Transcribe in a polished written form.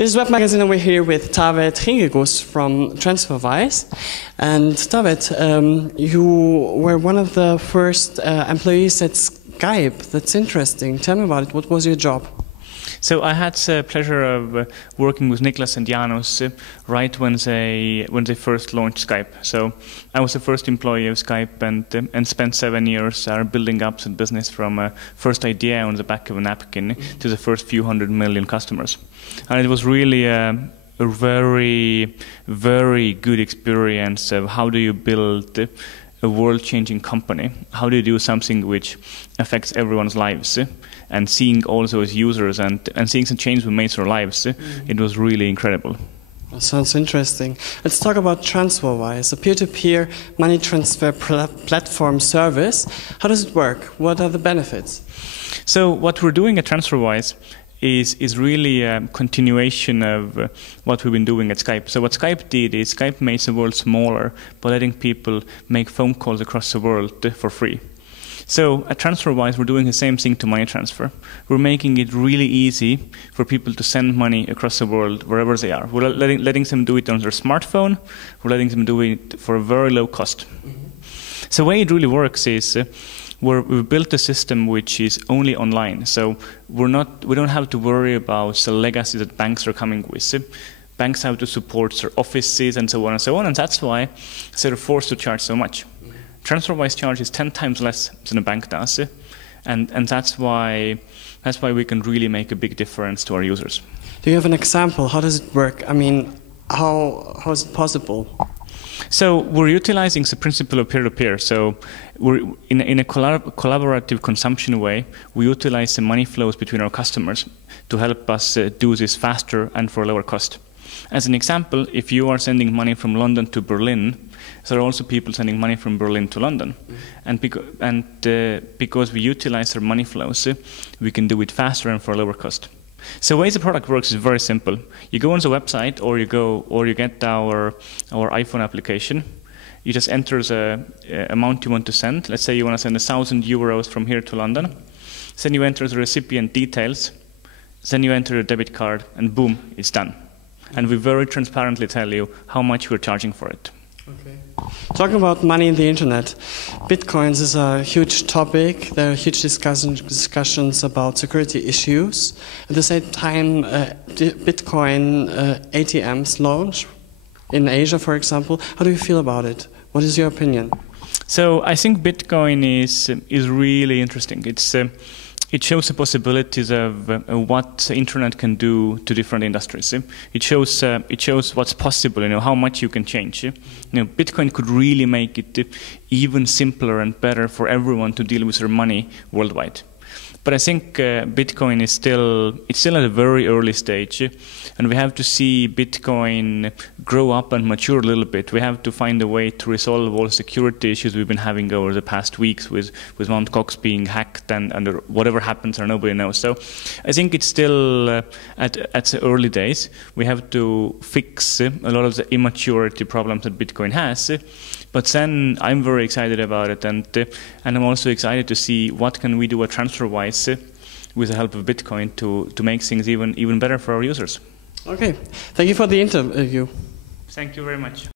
This is Web Magazine, and we're here with Taavet Hinrikus from TransferWise. And Taavet, you were one of the first employees at Skype. That's interesting. Tell me about it. What was your job? So I had the pleasure of working with Niklas and Janos right when they first launched Skype. So I was the first employee of Skype and spent 7 years building up the business from a first idea on the back of a napkin to the first few 100 million customers. And it was really a very, very good experience of how do you build a world-changing company. How do you do something which affects everyone's lives? And seeing all those users and seeing some change we made to their lives, it was really incredible. That sounds interesting. Let's talk about TransferWise, a peer-to-peer money transfer platform service. How does it work? What are the benefits? So what we're doing at TransferWise is really a continuation of what we've been doing at Skype. So what Skype did is Skype made the world smaller by letting people make phone calls across the world for free. So at TransferWise, we're doing the same thing to money transfer. We're making it really easy for people to send money across the world wherever they are. We're letting them do it on their smartphone. We're letting them do it for a very low cost. So the way it really works is we've built a system which is only online. So we don't have to worry about the legacy that banks are coming with. Banks have to support their offices and so on, and that's why they're forced to charge so much. TransferWise charges 10 times less than a bank does, and that's why we can really make a big difference to our users. Do you have an example? How does it work? I mean, how is it possible? So we're utilizing the principle of peer-to-peer. So we're in a collaborative consumption way. We utilize the money flows between our customers to help us do this faster and for a lower cost. As an example, if you are sending money from London to Berlin, there are also people sending money from Berlin to London. And because we utilize their money flows, we can do it faster and for a lower cost. So the way the product works is very simple. You go on the website, or you get our iPhone application. You just enter the amount you want to send. Let's say you want to send 1,000 euros from here to London. Then you enter the recipient details. Then you enter a debit card, and boom, it's done. And we very transparently tell you how much we're charging for it. Okay. Talking about money in the internet, Bitcoins is a huge topic. There are huge discussions about security issues. At the same time, Bitcoin ATMs launch in Asia, for example. How do you feel about it? What is your opinion? So I think Bitcoin is really interesting. It shows the possibilities of what the internet can do to different industries. It shows what's possible. How much you can change. Bitcoin could really make it even simpler and better for everyone to deal with their money worldwide. But I think Bitcoin is still at a very early stage, and we have to see Bitcoin grow up and mature a little bit. We have to find a way to resolve all the security issues we've been having over the past weeks with Mt. Gox being hacked and whatever happens, or nobody knows. So I think it's still at the early days. We have to fix a lot of the immaturity problems that Bitcoin has. But then I'm very excited about it, and I'm also excited to see what can we do at TransferWise with the help of Bitcoin to make things even better for our users. Okay, thank you for the interview. Thank you very much.